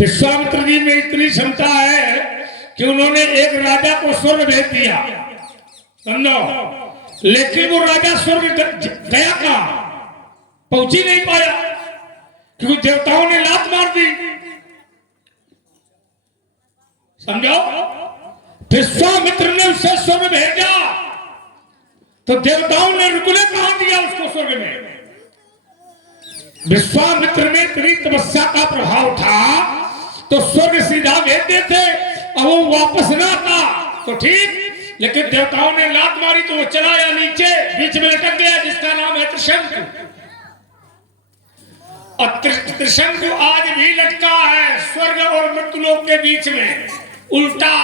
विश्वामित्र जी में इतनी क्षमता है कि उन्होंने एक राजा को स्वर्ग भेज दिया, समझो, लेकिन वो राजा स्वर्ग गया कहां, पहुंच ही नहीं पाया क्योंकि देवताओं ने लात मार दी। समझो, विश्वामित्र ने उसे स्वर्ग भेजा तो देवताओं ने रुकने कहां दिया उसको स्वर्ग में। विश्वामित्र में इतनी तपस्या का प्रभाव था तो स्वर्ग सीधा भेज देते और वो वापस ना आता तो ठीक, लेकिन देवताओं ने लात मारी तो वो चला या नीचे बीच में लटक गया, जिसका नाम है त्रिशंकु। और त्रिशंकु आज भी लटका है स्वर्ग और मृत्युलोक के बीच में उल्टा,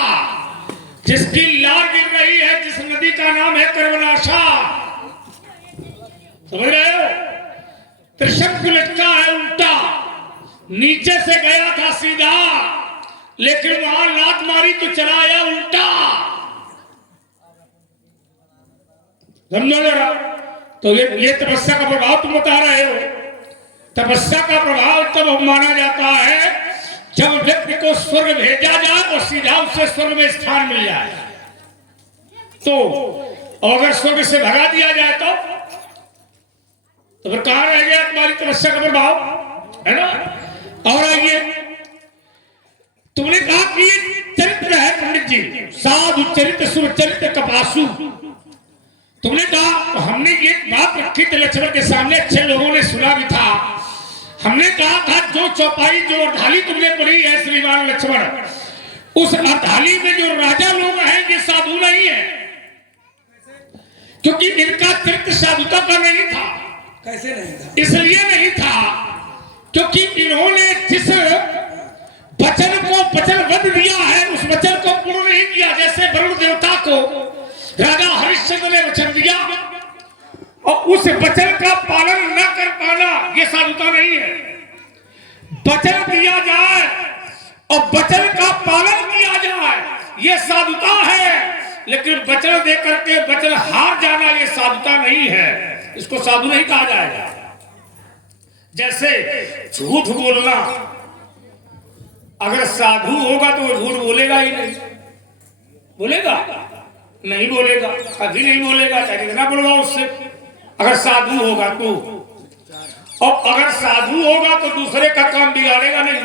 जिसकी लार गिर रही है, जिस नदी का नाम है कर्मनाशा। समझ रहे हो, त्रिशंकु लटका है उल्टा, नीचे से गया था सीधा लेकिन वहां लात मारी तो चला आया उल्टा। समझो जरा, तो ये तपस्या का प्रभाव तुम बता रहे हो। तपस्या का प्रभाव तब माना जाता है जब व्यक्ति को स्वर्ग भेजा जाए और सीधा उससे स्वर्ग में स्थान मिल जाए। तो अगर स्वर्ग से भगा दिया जाए तो फिर कहां रह गया तुम्हारी तपस्या का प्रभाव, है ना। और आइए, तुमने कहा कि चरित्र है पंडित जी, साधु चरित्र सुचरित्र कपासु। तुमने कहा, तो हमने ये बात रखी थी लक्ष्मण के सामने, अच्छे लोगों ने सुना भी था। हमने कहा था जो चौपाई जो अर्थाली तुमने पढ़ी है श्रीमान लक्ष्मण, उस अर्थाली में जो राजा लोग हैं ये साधु नहीं है, क्योंकि इनका चरित्र साधुता का नहीं था। कैसे नहीं था? इसलिए नहीं था क्योंकि इन्होंने जिस वचन को वचनबद्ध दिया है उस वचन को पूर्ण नहीं किया। जैसे वरुण देवता को राजा हरिश्चंद्र ने वचन दिया और उस वचन का पालन न कर पाना ये साधुता नहीं है। वचन दिया जाए और वचन का पालन किया जाए ये साधुता है, लेकिन वचन दे करके वचन हार जाना ये साधुता नहीं है, इसको साधु नहीं कहा जाएगा। जैसे झूठ बोलना, अगर साधु होगा तो वो झूठ बोलेगा ही नहीं, बोलेगा नहीं, बोलेगा कभी नहीं बोलेगा, चाहे कितना बुलवाओ उससे। अगर साधु होगा तो, और अगर साधु होगा तो दूसरे का काम बिगाड़ेगा नहीं,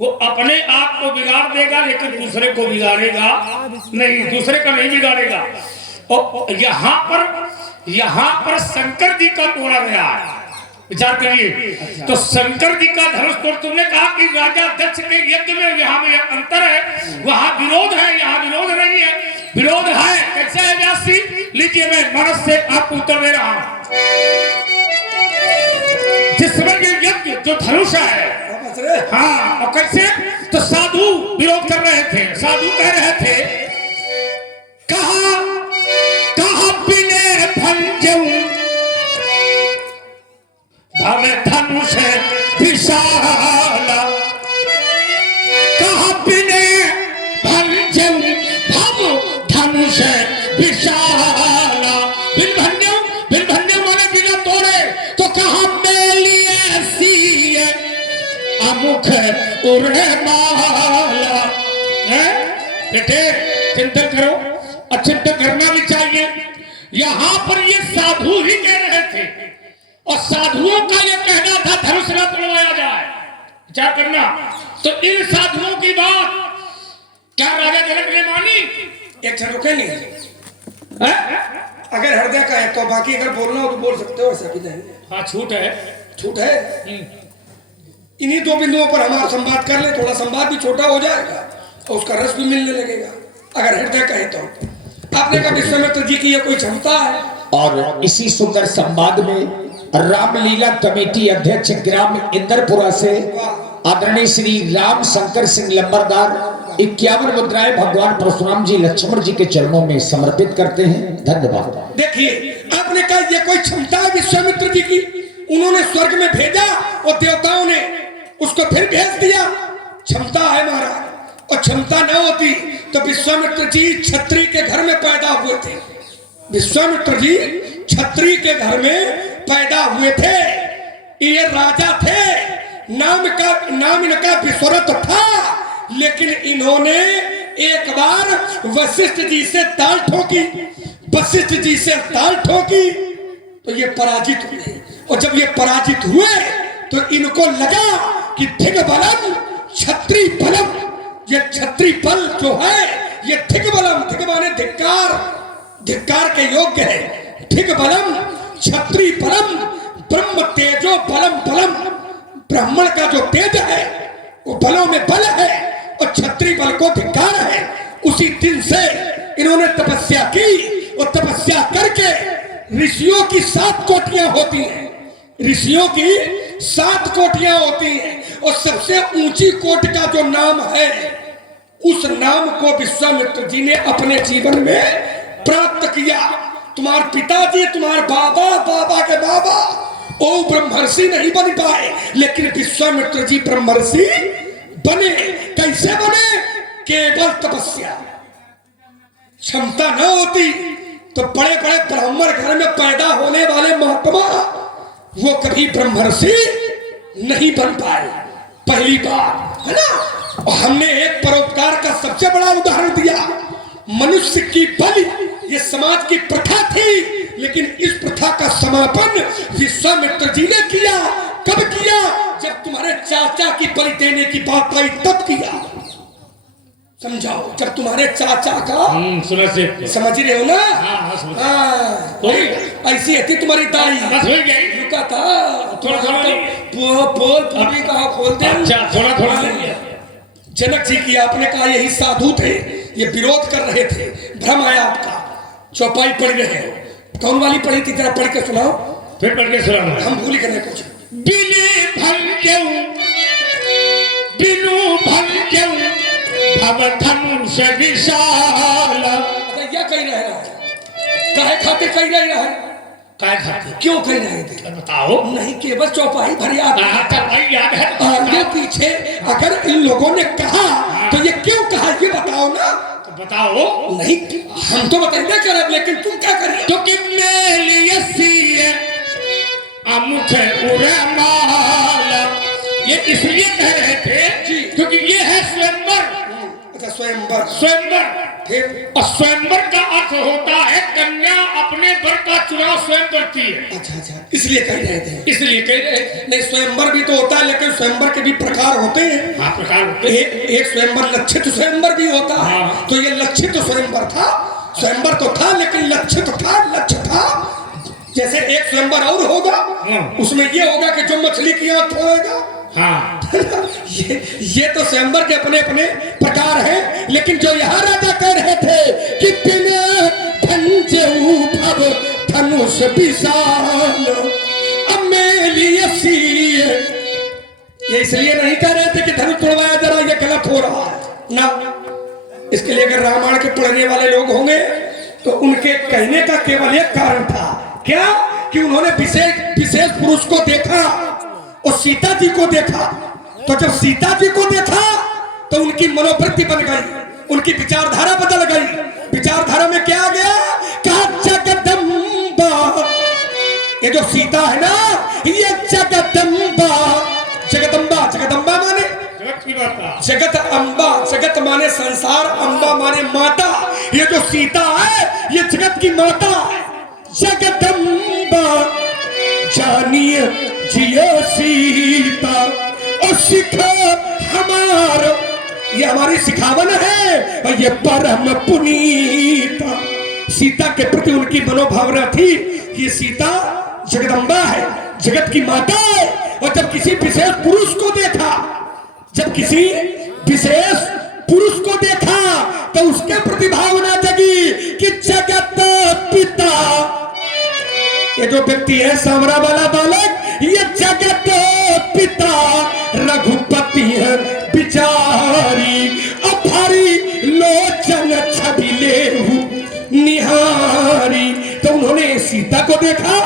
वो अपने आप को बिगाड़ देगा लेकिन दूसरे को बिगाड़ेगा नहीं, दूसरे का नहीं बिगाड़ेगा। और यहाँ पर शंकर जी का तोड़ा गया है, विचार करिए। तो शंकर जी का धनुष तोड़, तुमने कहा कि राजा दक्ष के यज्ञ में यहाँ में अंतर है, वहां विरोध है, यहाँ विरोध नहीं है। विरोध है, कैसे है व्यासी? लीजिए मैं मनस से आपको उत्तर दे रहा हूं। जिसमें ये यज्ञ जो धनुष है, हाँ, और कैसे? तो साधु विरोध कर रहे थे, साधु कह रहे थे कहा बिने भंजऊ भवे धनुष विशाला, कहा बिने भंजऊ भव धनुष विशाला। बिन माने बिना तोड़े, तो कहा मेली ऐसी अमुख उड़े माला। बेटे चिंतन करो, और चिंतन करना भी चाहिए। यहाँ पर ये साधु ही कह रहे थे और साधुओं का ये कहना था धनुष न तोड़वाया जाए, विचार करना। तो इन साधुओं की बात क्या राजा जनक ने मानी? एक क्षण रुके नहीं। अगर हृदय का है तो बाकी अगर बोलना हो तो बोल सकते हो, ऐसा भी नहीं। हाँ, छूट है, छूट है। इन्हीं दो बिंदुओं पर हमारा संवाद कर ले, थोड़ा संवाद भी छोटा हो जाएगा और उसका रस भी मिलने लगेगा। अगर हृदय का है तो आपने कहा विश्वामित्र जी की ये कोई क्षमता है। और इसी सुंदर संवाद में रामलीला कमेटी अध्यक्ष ग्राम इंदरपुरा से आदरणीय श्री राम शंकर सिंह लंबरदार 51 मुद्राएं भगवान परशुराम जी लक्ष्मण जी के चरणों में समर्पित करते हैं। धन्यवाद। देखिए, आपने कहा ये कोई क्षमता है विश्वामित्र जी की, उन्होंने स्वर्ग में भेजा और देवताओं ने उसको फिर भेज दिया। क्षमता है महाराज, और क्षमता न होती तो विश्वामित्र जी क्षत्रिय के घर में पैदा हुए थे। विश्वामित्र जी क्षत्रिय के घर में पैदा हुए थे, ये राजा थे, नाम इनका विश्वरथ था, लेकिन इन्होंने एक बार वशिष्ठ जी से ताल ठोकी, वशिष्ठ जी से ताल ठोकी तो ये पराजित हुए। और जब ये पराजित हुए तो इनको लगा कि धिग बलम क्षत्रिय बलम, ये क्षत्रिय बल जो है ये धिग बलम, धिग माने धिक्कार, धिक्कार के योग्य है। धिग बलम क्षत्रिय बलम ब्रह्म तेजो बलम बलम, ब्राह्मण का जो तेज है वो बलों में बल है और क्षत्रिय बल को धिक्कार है। उसी दिन से इन्होंने तपस्या की और तपस्या करके ऋषियों की 7 कोटियां होती हैं, ऋषियों की 7 कोटियां होती हैं और सबसे ऊंची कोट का जो नाम है उस नाम को विश्वामित्र जी ने अपने जीवन में प्राप्त किया। तुम्हारे पिताजी, तुम्हारे बाबा, बाबा के बाबा ओ ब्रह्मर्षि नहीं बन पाए, लेकिन विश्वामित्र जी ब्रह्मर्षि बने। कैसे बने? केवल तपस्या। क्षमता न होती तो बड़े बड़े ब्राह्मण घर में पैदा होने वाले महात्मा वो कभी ब्रह्मर्षि नहीं बन पाए, पहली बार है ना। और हमने एक परोपकार का सबसे बड़ा उदाहरण दिया, मनुष्य की बलि, ये समाज की प्रथा थी, लेकिन इस प्रथा का समापन विश्वामित्र जी ने किया। कब किया? जब तुम्हारे चाचा की बलि देने की बात आई तब किया। समझाओ, जब तुम्हारे चाचा का समझ रहे हो ना? ऐसी थी तुम्हारी दाई, रुका था थोड़ा बोल पूरी कहा खोलते। जनक जी की आपने कहा यही साधु थे, ये विरोध कर रहे थे, भ्रम आया आपका, चौपाई पढ़ रहे हो। कौन वाली पढ़ी थी? जरा पढ़ के सुनाओ। फिर पढ़ के सुनाओ। हम भूल गए कुछ। बिनु भल क्यों भव धनुष विशाल। क्या कह रहा है? काहे खातिर कह रहा है? काय खातिर? क्यों कह रहे थे बताओ। नहीं, केवल चौपाई भर याद है, आगे पीछे अगर इन लोगों ने कहा तो ये क्यों कहा ये बताओ ना। तो बताओ। नहीं, हम तो बताइए कर, लेकिन तुम क्या करिए? तो कितने लिए अमुख उड़माला, ये इसलिए कह रहे थे क्योंकि ये है स्वयंवर। अच्छा, स्वयंवर। स्वयंवर फिर और स्वयंवर का अर्थ होता है कन्या अपने वर का चुनाव स्वयं करती है। अच्छा, इसलिए कह रहे थे। इसलिए कह रहे थे। नहीं, स्वयंवर भी तो होता है, लेकिन स्वयंवर के भी प्रकार होते हैं। हाँ, प्रकार होते हैं। एक स्वयंवर लक्षित स्वयंवर भी होता है। हाँ। तो ये लक्षित स्वयंवर था, स्वयंवर तो था लेकिन लक्षित था, लक्ष्य था। जैसे एक स्वयंवर और होगा, उसमें ये होगा कि जो मछली की आंख फोड़ेगा। हाँ। ये तो स्वयंवर के अपने अपने प्रकार हैं, लेकिन जो यहाँ राजा कह रहे थे कि बिना भंजेऊ भव धनुष विशाल अमेलियसी, ये इसलिए नहीं कह रहे थे कि धनुष तोड़वाया, जरा ये गलत हो रहा है ना। इसके लिए अगर रामायण के पढ़ने वाले लोग होंगे तो उनके कहने का केवल एक कारण था, क्या कि उन्होंने विशेष पुरुष को देखा और सीता जी को देखा। तो जब सीता जी को देखा तो उनकी मनोवृत्ति बन गई, उनकी विचारधारा बदल गई। विचारधारा में क्या आ गया? कहा जगदम्बा, ये जो सीता है ना ये जगदम्बा। जगदम्बा, जगदम्बा माने जगत अम्बा, जगत माने संसार, अम्बा माने माता। ये जो सीता है ये जगत की माता है। जगदम्बा जानिए जियो सीता और सिखा हमारा, ये हमारी सिखावन है और ये परम पुनीता। सीता के प्रति उनकी मनोभावना थी कि ये सीता जगदम्बा है, जगत की माता है। और जब किसी विशेष पुरुष को देखा, जब किसी विशेष पुरुष को देखा तो उसके प्रति भावना जगी कि जगत पिता, ये जो व्यक्ति है सांवरा वाला बालक, ये जगत पिता रघुपति है बिचारी अभारी लोचन छवि लेहु निहारी। तो उन्होंने सीता को देखा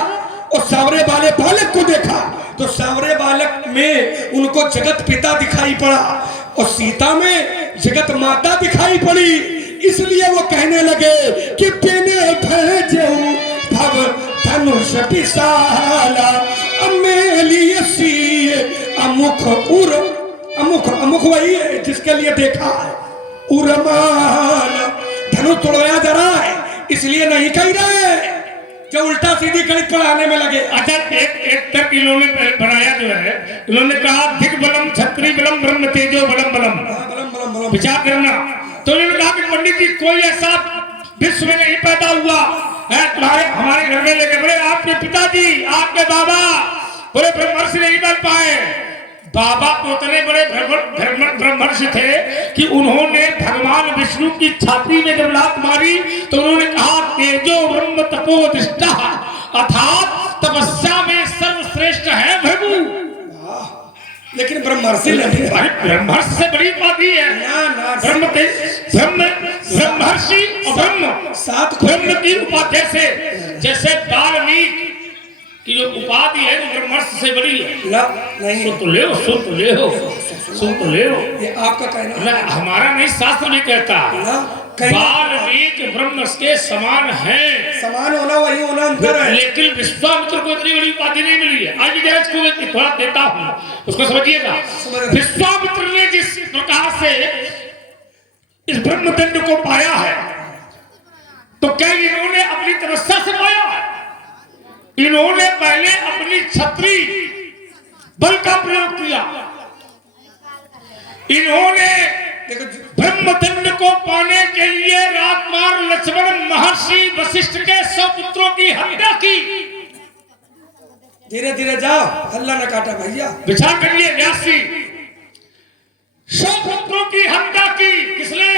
और सांवरे वाले बालक को देखा, तो सांवरे बालक में उनको जगत पिता दिखाई पड़ा और सीता में जगत माता दिखाई पड़ी। इसलिए वो कहने लगे कि बिने भेजऊ भव धनुष विशाला अमेलियसी अमुख उर अमुख अमुख वही है जिसके लिए देखा है उरमान धनुष तोड़वाया जा रहा है इसलिए नहीं कह रहे जो उल्टा सीधी गणित पढ़ाने में लगे। अच्छा एक तक इन्होंने बनाया जो है इन्होंने कहा धिक बलम छत्री बलम ब्रह्म तेजो बलम बलम बलम बलम बलम विचार करना। तो इन्होंने कहा कि पंडित जी कोई ऐसा विश्व में नहीं पैदा हुआ है तुम्हारे हमारे घर में लेके बोले आपके पिताजी आपके बाबा बोले ब्रह्मर्षि नहीं बन पाए। बाबा तो उतने बड़े ब्रह्मर्षि थे कि उन्होंने भगवान विष्णु की छाती में जब लात मारी तो उन्होंने कहा तेजो ब्रह्म तपोदिष्टा अर्थात तपस्या में सर्वश्रेष्ठ है भृगु। लेकिन ब्रह्मर्षि नहीं है। ब्रह्मर्षि से बड़ी बात ही है ना ब्रह्मर्षि और ब्रह्म सात ब्रह्म की उपाधि से जैसे वाल्मीकि की जो उपाधि है वो ब्रह्मर्षि से बड़ी है। ना नहीं सुन तो ले ये आपका कहना ना हमारा नहीं शास्त्र भी कहता ना कहीं वाल्मीकि ब्रह्म के समान है समान होना वही होना अंतर है। लेकिन विश्वामित्र को इतनी बड़ी उपाधि नहीं मिली है। आज जरा इसको थोड़ा देता हूँ उसको समझिएगा। विश्वामित्र ने जिस प्रकार से इस ब्रह्मदंड को पाया है तो क्या इन्होंने अपनी तपस्या से पाया है? इन्होंने पहले अपनी छत्री बल का प्रयोग किया। इन्होंने ब्रह्मदंड को पाने के लिए राजकुमार लक्ष्मण महर्षि वशिष्ठ के 100 पुत्रों की हत्या की। धीरे धीरे जाओ हल्ला न काटा भैया। विचार करिए व्यास जी 100 पुत्रों की हत्या की किसने?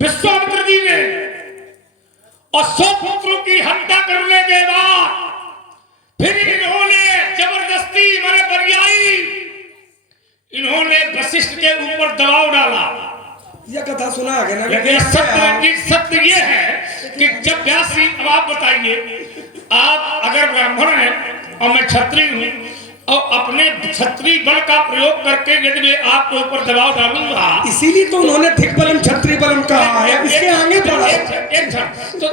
विश्वामित्र जी ने। और 100 पुत्रों की हत्या करने के बाद फिर इन्होंने जबरदस्ती मारे बरियाई इन्होंने वशिष्ठ के ऊपर दबाव डाला। यह कथा सुना है ना। लेकिन सत्य ये है कि जब व्यास जी अब आप बताइए आप अगर ब्राह्मण हैं और मैं क्षत्रिय हूं और अपने क्षत्रिय बल का प्रयोग करके यदि मैं आपके ऊपर दबाव डालूंगा इसीलिए तो उन्होंने धिक बलम छत्री बलम कहा है। इसके आगे बढ़ा तो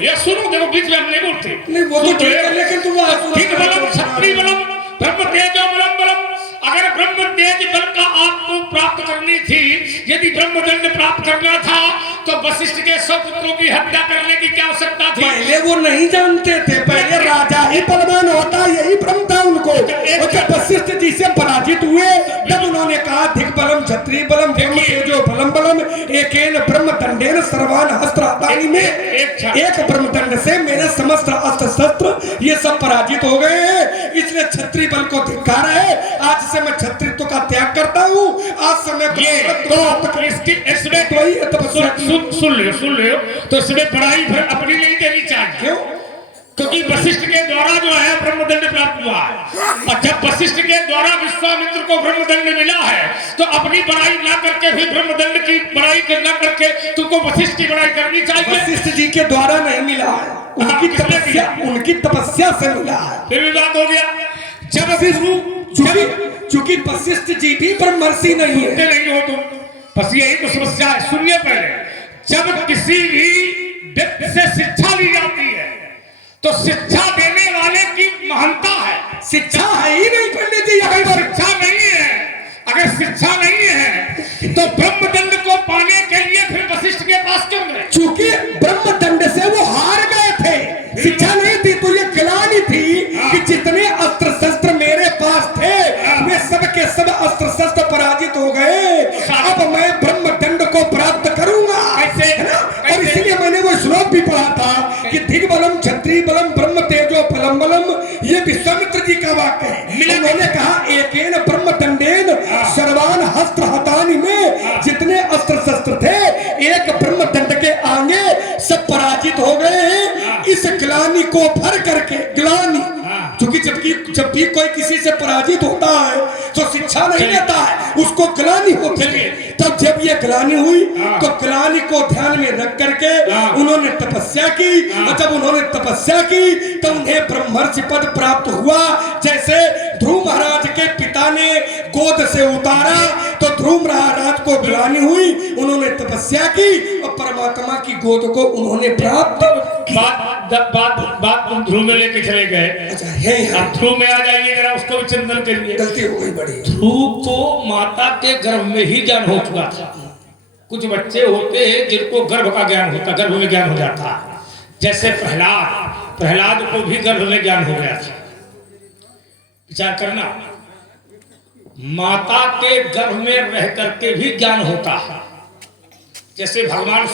ये सुनो देखो बीच में हम नहीं बोलते नहीं वो तो ठीक है लेकिन तुम धिक बलम छत्री बलम ब्रह्म तेजो बलम बलम। अगर ब्रह्म तेज बल का आपको प्राप्त करनी थी यदि ब्रह्मदंड प्राप्त करना था तो वशिष्ठ के 100 पुत्रों की हत्या करने की क्या आवश्यकता थी? पहले वो नहीं जानते थे। पहले राजा ही बलवान होता यही भ्रम था उनको। और जब वशिष्ठ जी से पराजित हुए तब उन्होंने कहा धिक बलम छत्री बलम ब्रह्म तेजो बलम बलम एकेन ब्रह्मदंडेन सर्वान हस्त्र हतानि में एक ब्रह्मदंड से मेरे समस्त अस्त्र शस्त्र ये सब पराजित हो गए। इसलिए छत्री बल को धिक्कार है। आज से मैं छत्रित्व का त्याग करता हूँ। आज से मैं सुन लियो तो इसमें बड़ाई अपनी नहीं देनी चाहिए। क्यों? क्योंकि वशिष्ठ के द्वारा जो है ब्रह्मदंड प्राप्त हुआ है और जब वशिष्ठ के द्वारा विश्वामित्र को ब्रह्मदंड मिला है तो अपनी बड़ाई ना करके भी ब्रह्मदंड की बड़ाई न करके तुमको वशिष्ठ की बड़ाई करनी चाहिए। वशिष्ठ जी के द्वारा नहीं मिला है उनकी तपस्या से मिला है। फिर भी बात हो गया जब चूंकि वशिष्ठ जी भी ब्रह्मर्षि नहीं है। नहीं हो तुम बस यही तो समस्या है। सुनिए पहले जब किसी भी व्यक्ति से शिक्षा ली जाती है तो शिक्षा देने वाले की महानता है। शिक्षा है ही नहीं पंडित जी। अगर शिक्षा नहीं है तो ब्रह्मदंड को पाने के लिए फिर वशिष्ठ के पास क्यों गए? चूंकि ब्रह्मदंड से वो हार गए थे। शिक्षा नहीं थी तो ये गिलानी थी कि जितने अस्त्र शस्त्र मेरे पास थे वे सब के सब अस्त्र शस्त्र पराजित हो गए। अब मैं ब्रह्मदंड को प्राप्त करूंगा। और इसीलिए मैंने वो श्लोक भी पढ़ा था कि धिक बलम छत्री बलम ब्रह्म तेजो बलम बलम। ये विश्वामित्र जी का वाक्य है। उन्होंने कहा एकेन ब्रह्मदंडेन सर्वान हस्त्र हतानि में जितने अस्त्र शस्त्र थे एक ब्रह्मदंड के आगे सब पराजित हो गए हैं। इस ग्लानि को भर करके ग्लानि क्योंकि जब भी कोई किसी से पराजित होता है तो शिक्षा नहीं लेता है उसको ग्लानि होती है। तब जब ये ग्लानि हुई तो ग्लानि को ध्यान में रख करके उन्होंने तपस्या की और जब उन्होंने तपस्या की तो उन्हें ब्रह्मर्षि पद प्राप्त हुआ। जैसे ध्रुव महाराज के पिता ने गोद से उतारा तो ध्रुव महाराज को ग्लानि हुई, उन्होंने तपस्या की और परमात्मा की गोद को उन्होंने प्राप्त बात तुम ध्रुव में लेके चले गए। अच्छा है अब ध्रुव में आ जाइए जरा, उसको भी चिंतन करिए। गलती हो गई बड़ी। ध्रुव को माता के गर्भ में ही ज्ञान हो चुका था। कुछ बच्चे होते हैं जिनको गर्भ का ज्ञान होता, गर्भ में ज्ञान हो जाता है। जैसे प्रहलाद को भी गर्भ में ज्ञान हो गया था। विचार करना, माता के गर्भ में रह करके भी ज्ञान होता है। जैसे भगवान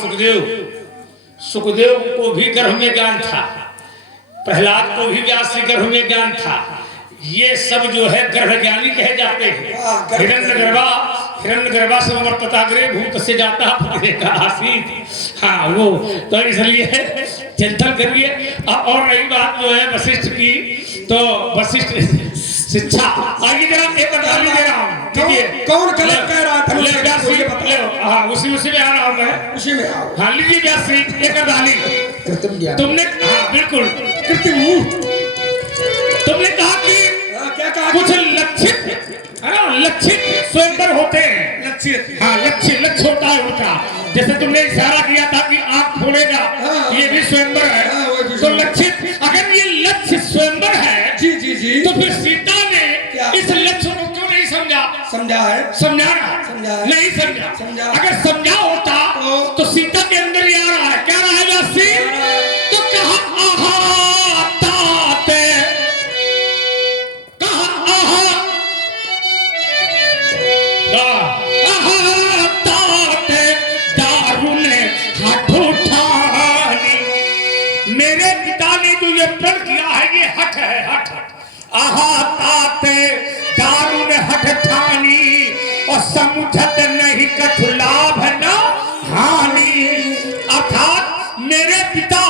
सुखदेव को भी गर्भ में ज्ञान था, प्रहलाद को भी व्यास के गर्भ में ज्ञान था। ये सब जो है गर्भ ज्ञानी कहे जाते हैं। हिरण्यगर्भा समवर्तताग्रे भूत से जाता का आसीत। हाँ वो तो इसलिए चिंतन करिए। और रही बात जो है वशिष्ठ की, तो वशिष्ठ शिक्षा आगे जरा एक गाली दे रहा हूँ। कौन गलत कह रहा था? हाँ उसी में आ रहा हूँ मैं, उसी में। हाँ लीजिए व्यासी एक गाली। तुमने हाँ बिल्कुल तुमने कहा कि क्या कहा? कुछ लक्षित है ना, लक्षित स्वयंवर होते हैं। लक्षित हाँ लक्ष्य होता है उनका। जैसे तुमने इशारा किया था कि आंख फोड़ेगा, ये भी स्वयंवर है। तो लक्षित, अगर ये लक्ष्य स्वयंवर है जी जी जी, तो फिर सीता ने इस लक्ष्य को क्यों नहीं समझा? समझा नहीं समझा। अगर समझा होता तो सीता के अंदर ही आ रहा है, क्या रहा है व्यासी? तो कहा आहा ताते, कहा आहा ताते दारुण हाथ उठानी। मेरे पिता ने जो ये प्रण किया है ये हठ है, हठ। आहा ताते दारुण हठ ठानी और समुझत नहीं कछु लाभ न हानि। अर्थात मेरे पिता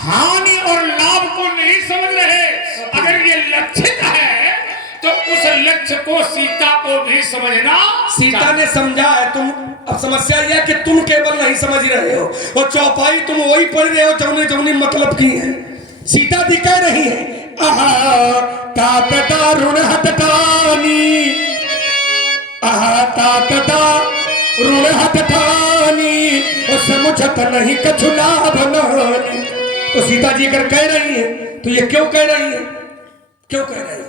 हानि और लाभ को नहीं समझ रहे। अगर ये लक्षित है तो उस लक्ष्य को सीता को भी समझना। सीता ने समझा है। तुम अब समस्या यह कि तुम केवल नहीं समझ रहे हो और चौपाई तुम वही पढ़ रहे हो जौने मतलब की है। सीता जी कह रही है आहा तात दारुण हठ ठानी, आहा तात दारुण हठ ठानी और समुझत नहीं कछु लाभ न हानि। तो सीता जी अगर कह रही है तो ये क्यों कह रही है? क्यों कह रही है?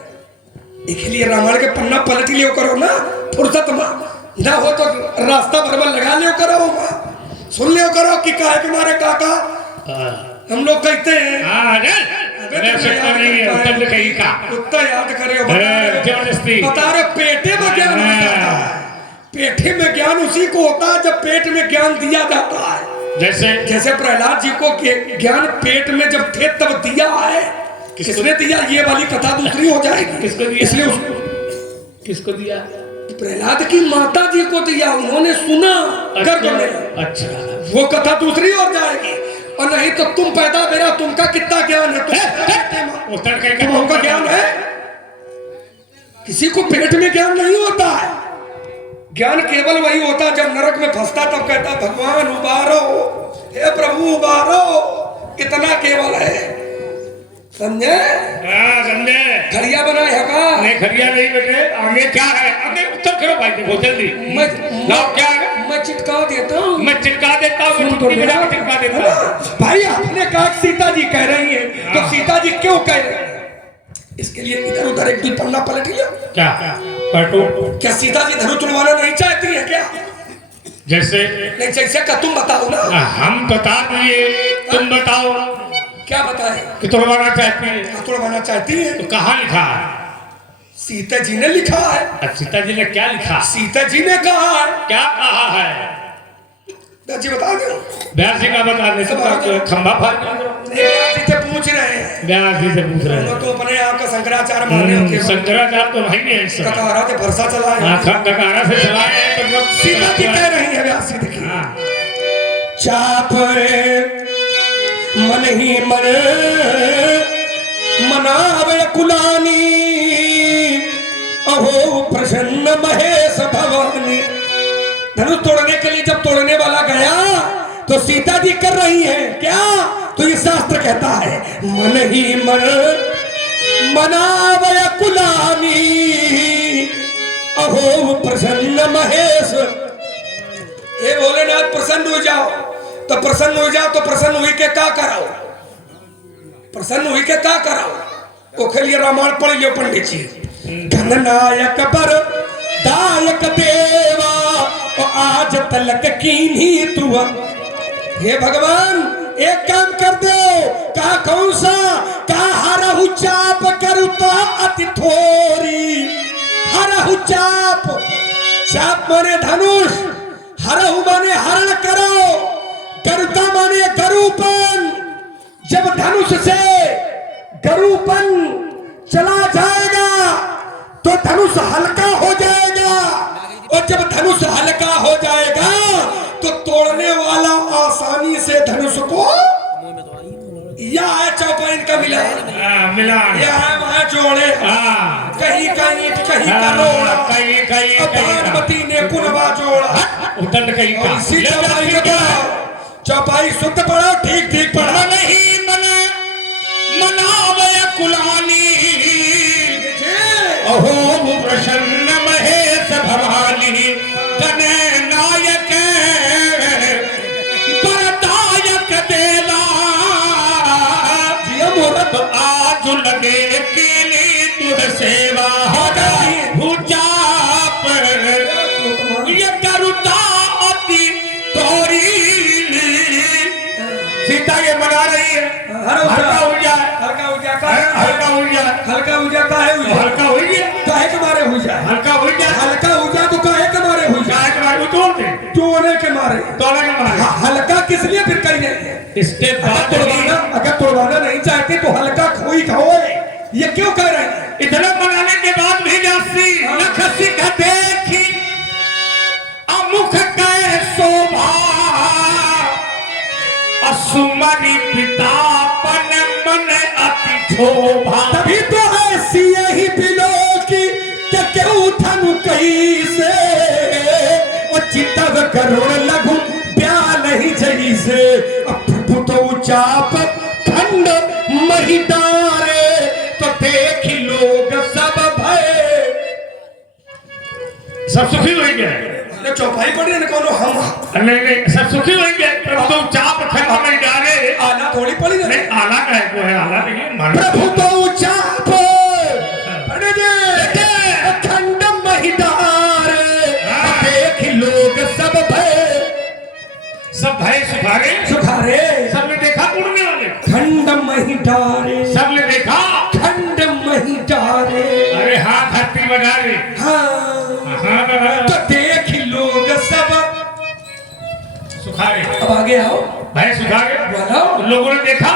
इसलिए रामायण के पन्ना पलट लियो करो ना, फुर्सत में ना हो तो रास्ता भरबल लगा लियो करो, सुन लियो करो कि काहे के मारे काका हम लोग कहते हैं। उत्तर याद करे बता रहे पेटे में ज्ञान होता है। पेटे में ज्ञान उसी को होता है जब पेट में ज्ञान दिया जाता है। जैसे प्रहलाद जी को ज्ञान पेट में जब थे तब दिया है। किसने दिया? ये वाली कथा दूसरी हो जाएगी। किसको दिया? इसलिए किसको दिया? प्रहलाद की माता जी को दिया, उन्होंने सुना गर्भ में। अच्छा वो कथा दूसरी हो जाएगी। और नहीं तो तुम पैदा मेरा, तुमका कितना ज्ञान है? तुमका ज्ञान है? किसी को पेट में ज्ञान नहीं होता है। ज्ञान केवल वही होता जब नरक में फंसता तब कहता भगवान उबारो, हे प्रभु उबारो। इतना केवल है, समझे? समझे। खड़िया बनाए है का? नहीं खड़िया नहीं बेटे, आगे क्या है? अबे उत्तर करो भाई, देखो जल्दी। क्या है? मैं चिटका देता हूँ। मैं चिटका देता हूँ, चिटका देता हूँ। भाई आपने कहा सीता जी कह रही है, तो सीता जी क्यों कह रही है? इसके लिए इधर उधर एक पन्ना पलट लिया। क्या पलटो? क्या सीता जी धनुष चुनवाना नहीं चाहती है क्या? जैसे नहीं, जैसे का तुम बताओ ना। हम बता दिए, तुम बताओ क्या बताए? कि तोड़वाना चाहती है। तोड़वाना चाहती है तो कहाँ लिखा है? सीता जी ने लिखा है। सीता जी ने क्या लिखा? सीता जी ने कहा है। क्या कहा है? जी बता दो। व्यास जी का बता दे। खंभा फाड़ व्यास जी से पूछ रहे हैं। व्यास जी से पूछ रहे हैं। तो अपने आप का शंकराचार्य माने होते। शंकराचार्य तो भाई है, ककारा से फरसा चलाए। ककारा से चलाए तो सीता जी कह रही है व्यास जी देखिए, चाप मन ही मन मनावे कुलानी, अहो प्रसन्न महेश भवानी। धनुष तोड़ने के लिए जब तोड़ने वाला गया तो सीता जी कर रही है क्या? तो ये शास्त्र कहता है मन ही मन मनावे कुलानी, अहो प्रसन्न महेश। हे भोलेनाथ प्रसन्न हो जाओ, तो प्रसन्न हो जाओ, तो प्रसन्न हुई के का कराओ, प्रसन्न हुई के का कराओ। ओखे लिए रामायण पढ़ लियो पंडित जी। गणनायक बर दायक देवा और आज तलक कीन्ही तुआ। हे भगवान एक काम कर दो, का कौन सा का हरहु चाप करुता अति थोरी। हरहु चाप, चाप माने धनुष, हरहु माने हरण करो, गरुता माने गरुपन। जब धनुष से गरुपन चला जाएगा तो धनुष हल्का हो जाएगा, और जब धनुष हल्का हो जाएगा तो तोड़ने वाला आसानी से धनुष को, यह है चौपाइन का मिला, मिला, यह है वहां जोड़े, कहीं का ईंट कहीं का रोड़ा, कहीं पार्वती ने कुनवा जोड़ा। उधर कहीं का इसी चौपाई को पढ़ाओ, चौपाई शुद्ध पढ़ाओ, ठीक ठीक पढ़ाओ। नहीं मना मनावय कुलानी अहो प्रसन्न महेश भवानी। तने नायक परदायक देवा मुहूर्त आज लगे केली तुझ सेवा। भूचाप ये करुता अति तोरी। सीता ये मना रही है, हल्का हो जाए, हल्का हो जाए, हल्का हो जाए, हल्का हो जाए, काहे हो जाए, हल्का हो जाए, काहे के मारे हो जाए, हल्का हो जाए, हल्का हो जाए तो काहे के मारे हो जाए, के मारे तोड़ दे, तोड़ने के मारे, तोड़ने के मारे। हल्का किस लिए फिर कहीं नहीं है। इसके बाद अगर तोड़वाना नहीं चाहते तो हल्का खोई खाओ, ये क्यों कह रहे हैं। इतना बनाने के बाद भी जासी नख सिख देखी अमुख कै शोभा। असुमरी पितापन मन अति शोभा। तभी तो ऐसी यही बिलो की क्यों थनु कहीं से, और चितव करुण लघु ब्याह नहीं जही से। प्रभु तो चाप खंड मही डारे, तो देख लोग सब भय। सब सुखी हो गए, चौपाई पढ़ रहे कौन हम नहीं सब सुखी हो गए। प्रभु तो चाप खंड में डारे, आला थोड़ी पड़ी नहीं आला का है, को है आला नहीं। प्रभु तो चाप खंड मही डारे, देख लोग सब भय। सब भय सुखारे, सुखारे सबने देखा उड़ने वाले, खंड मही डारे, सबने देखा खंड मही डारे। अरे हाँ धरती बना रे, हाँ तो देख लोग सब सुखारे। अब आगे आओ, भय सुखारे बोलो। लोगों ने देखा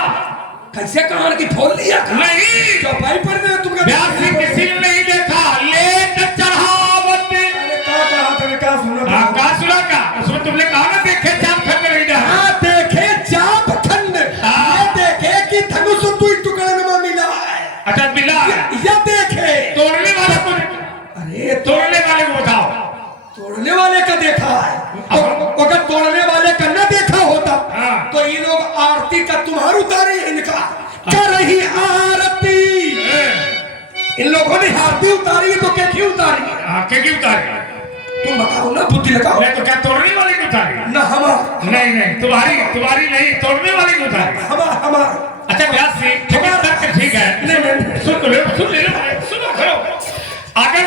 कैसे कहानी की फोल लिया नहीं, चौपाई पर तुमने व्यास ने किसी ने नहीं देखा। लेट चढ़ावत क्या सुना, कहा सुना का उसमें तुमने कहा ना देखे चाप खंड नहीं जा। हाँ देखे चाप खंड, ये देखे कि धनुष दुई टुकड़े में मिला है। अच्छा मिला है, ये देखे तोड़ने वाले को, अरे तोड़ने वाले को बताओ। तोड़ने वाले का देखा है, तो अगर तोड़ने वाले का न देखा होता तो ये लोग आरती का तुम्हार उतारे, इनका कर रही आरती। इन लोगों ने आरती उतारी तो क्या क्यों उतारी, क्या क्यों उतारी तुम बताओ ना, बुद्धि लगाओ। नहीं तो क्या तोड़ने वाले को उतारी, ना हमार नहीं नहीं तुम्हारी तुम्हारी नहीं, तोड़ने वाले को उतारी। हमार अच्छा व्यास जी ठीक है, सुन ले सुनो करो। अगर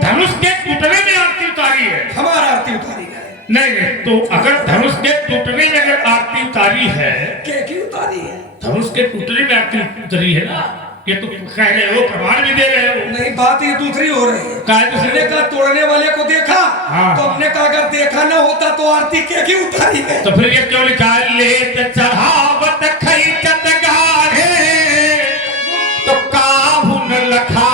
धनुष के टूटने में आरती उतारी है, हमारा आरती उतारी है, नहीं नहीं तो अगर धनुष के टूटने में अगर आरती उतारी है, क्यों उतारी है, धनुष के टूटने में आरती उतारी है ना, ये तो कह रहे हो, प्रमाण भी दे रहे हो। नहीं बात ये दूसरी हो रही है। दूसरे का तोड़ने वाले को देखा, तो हमने कहा अगर देखा ना होता तो आरती क्यों उतारी है। तो फिर ये क्यों लिखा है लेत चढ़ावत खैचत गाढ़े, तो काहू न लखा,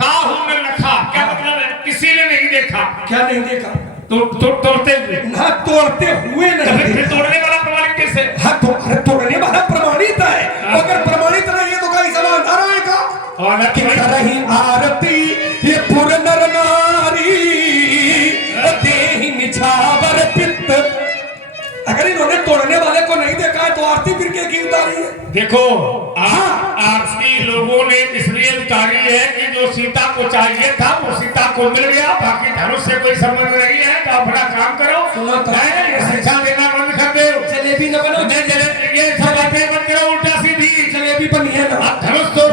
काहू न लखा क्या मतलब है, किसी ने नहीं देखा। क्या नहीं देखा, तोड़ते हुए ना तोड़ते हुए नहीं, फिर तोड़ने वाला प्रमाणित कैसे। हाँ तोड़ने वाला प्रमाणित है, अगर प्रमाणित नहीं है तो कहीं सवाल आ रहेगा। और रही आरती ये पुर नर नारी देहि निछावर पित्त। अगर इन्होंने तोड़ने वाले को नहीं देखा है तो आरती फिर क्या की उतारी है। देखो आरती लोगों ने इसलिए उतारी है कि जो सीता को चाहिए था वो सीता को मिल गया, बाकी धनुष से कोई संबंध नहीं है, तो अपना काम करो। ये शिक्षा देना बंद कर दो। जलेबी न बनो, ये सब बातें मत करो उल्टा सीधी। जलेबी बनी है ना, अब धनुष तो